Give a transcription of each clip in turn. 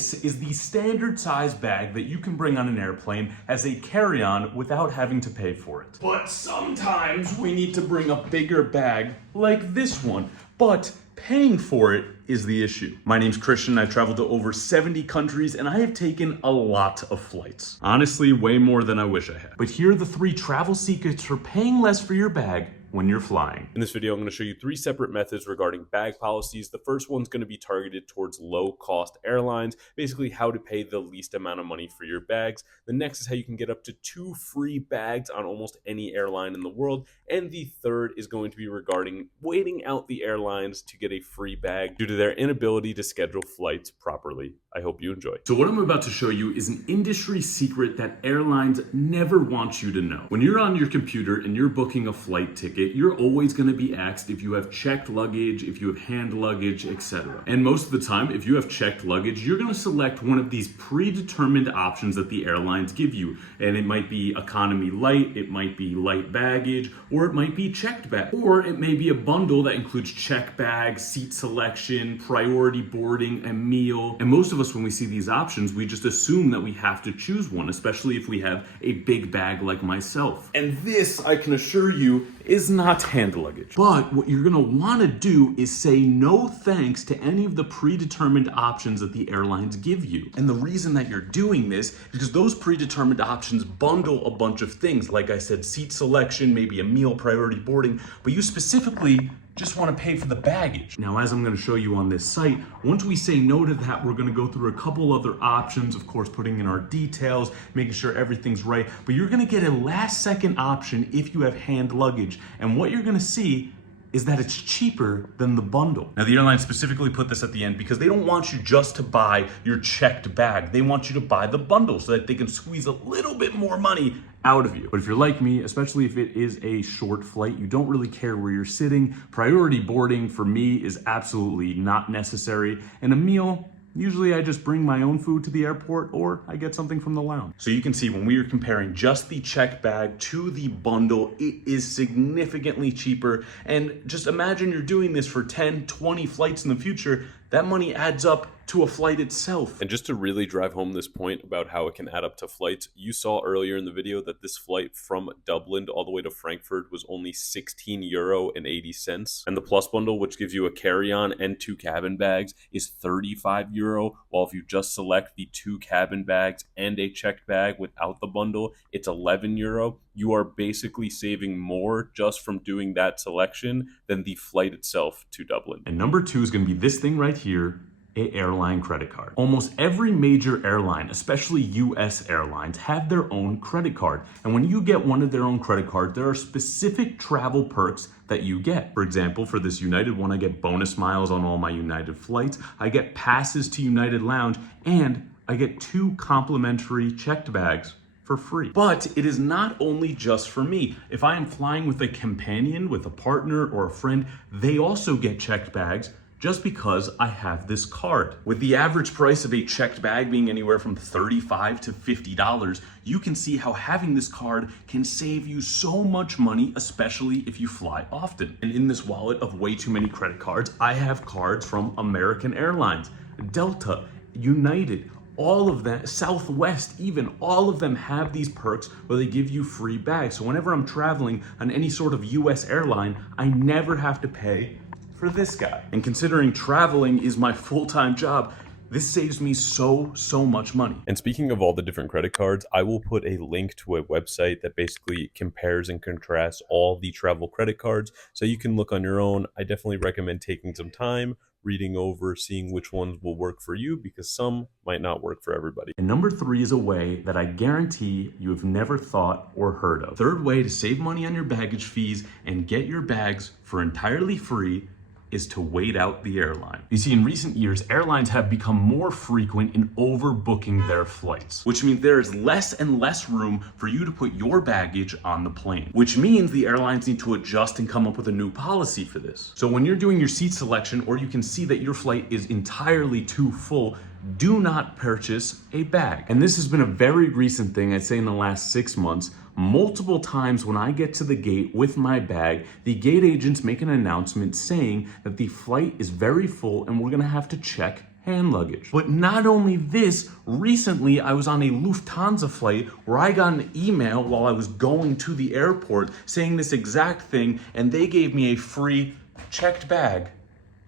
This is the standard size bag that you can bring on an airplane as a carry-on without having to pay for it. But sometimes we need to bring a bigger bag like this one, but paying for it is the issue. My name's Christian. I've traveled to over 70 countries and I have taken a lot of flights. Honestly, way more than I wish I had. But here are the 3 travel secrets for paying less for your bag when you're flying. In this video, I'm going to show you 3 separate methods regarding bag policies. The first one's going to be targeted towards low-cost airlines, basically how to pay the least amount of money for your bags. The next is how you can get up to 2 free bags on almost any airline in the world. And the third is going to be regarding waiting out the airlines to get a free bag due to their inability to schedule flights properly. I hope you enjoy. So what I'm about to show you is an industry secret that airlines never want you to know. When you're on your computer and you're booking a flight ticket, you're always going to be asked if you have checked luggage, if you have hand luggage, etc. And most of the time, if you have checked luggage, you're going to select one of these predetermined options that the airlines give you. And it might be economy light, it might be light baggage, or it might be checked bag. Or it may be a bundle that includes check bag, seat selection, priority boarding, and meal. And most of us, when we see these options, we just assume that we have to choose one, especially if we have a big bag like myself. And this, I can assure you, is not hand luggage. But what you're gonna wanna do is say no thanks to any of the predetermined options that the airlines give you. And the reason that you're doing this is because those predetermined options bundle a bunch of things. Like I said, seat selection, maybe a meal, priority boarding, but you specifically just want to pay for the baggage. Now, as I'm going to show you on this site, once we say no to that, we're going to go through a couple other options, of course, putting in our details, making sure everything's right, but you're going to get a last second option if you have hand luggage. And what you're going to see is that it's cheaper than the bundle. Now, the airline specifically put this at the end because they don't want you just to buy your checked bag. They want you to buy the bundle so that they can squeeze a little bit more money out of you. But if you're like me, especially if it is a short flight, you don't really care where you're sitting. Priority boarding for me is absolutely not necessary. And a meal, usually I just bring my own food to the airport or I get something from the lounge. So you can see when we are comparing just the checked bag to the bundle, it is significantly cheaper. And just imagine you're doing this for 10, 20 flights in the future. That money adds up to a flight itself. And just to really drive home this point about how it can add up to flights, you saw earlier in the video that this flight from Dublin all the way to Frankfurt was only €16.80. And the Plus bundle, which gives you a carry-on and 2 cabin bags, is €35. While if you just select the 2 cabin bags and a checked bag without the bundle, it's €11. You are basically saving more just from doing that selection than the flight itself to Dublin. And number 2 is going to be this thing right here, an airline credit card. Almost every major airline, especially US airlines, have their own credit card. And when you get one of their own credit cards, there are specific travel perks that you get. For example, for this United one, I get bonus miles on all my United flights. I get passes to United Lounge, and I get 2 complimentary checked bags for free. But it is not only just for me. If I am flying with a companion, with a partner or a friend, they also get checked bags just because I have this card. With the average price of a checked bag being anywhere from $35 to $50, you can see how having this card can save you so much money, especially if you fly often. And in this wallet of way too many credit cards, I have cards from American Airlines, Delta, United, all of them, Southwest even, all of them have these perks where they give you free bags. So whenever I'm traveling on any sort of US airline, I never have to pay for this guy. And considering traveling is my full-time job, this saves me so much money. And speaking of all the different credit cards, I will put a link to a website that basically compares and contrasts all the travel credit cards so you can look on your own. I definitely recommend taking some time, reading over, seeing which ones will work for you because some might not work for everybody. And number 3 is a way that I guarantee you have never thought or heard of. Third way to save money on your baggage fees and get your bags for entirely free is to wait out the airline. You see, in recent years, airlines have become more frequent in overbooking their flights, which means there is less and less room for you to put your baggage on the plane, which means the airlines need to adjust and come up with a new policy for this. So when you're doing your seat selection, or you can see that your flight is entirely too full, do not purchase a bag. And this has been a very recent thing, I'd say in the last 6 months. Multiple times when I get to the gate with my bag, the gate agents make an announcement saying that the flight is very full and we're gonna have to check hand luggage. But not only this, recently I was on a Lufthansa flight where I got an email while I was going to the airport saying this exact thing, and they gave me a free checked bag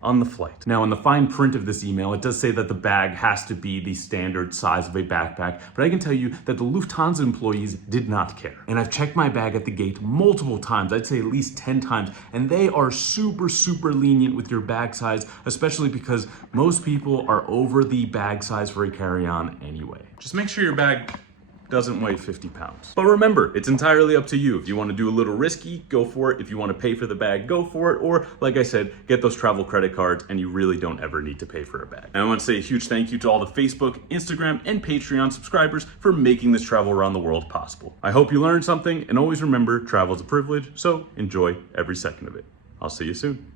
on the flight. Now, in the fine print of this email, it does say that the bag has to be the standard size of a backpack, but I can tell you that the Lufthansa employees did not care. And I've checked my bag at the gate multiple times, I'd say at least 10 times, and they are super, super lenient with your bag size, especially because most people are over the bag size for a carry-on anyway. Just make sure your bag doesn't weigh 50 pounds. But remember, it's entirely up to you. If you want to do a little risky, go for it. If you want to pay for the bag, go for it. Or, like I said, get those travel credit cards and you really don't ever need to pay for a bag. And I want to say a huge thank you to all the Facebook, Instagram, and Patreon subscribers for making this travel around the world possible. I hope you learned something, and always remember, travel is a privilege, so enjoy every second of it. I'll see you soon.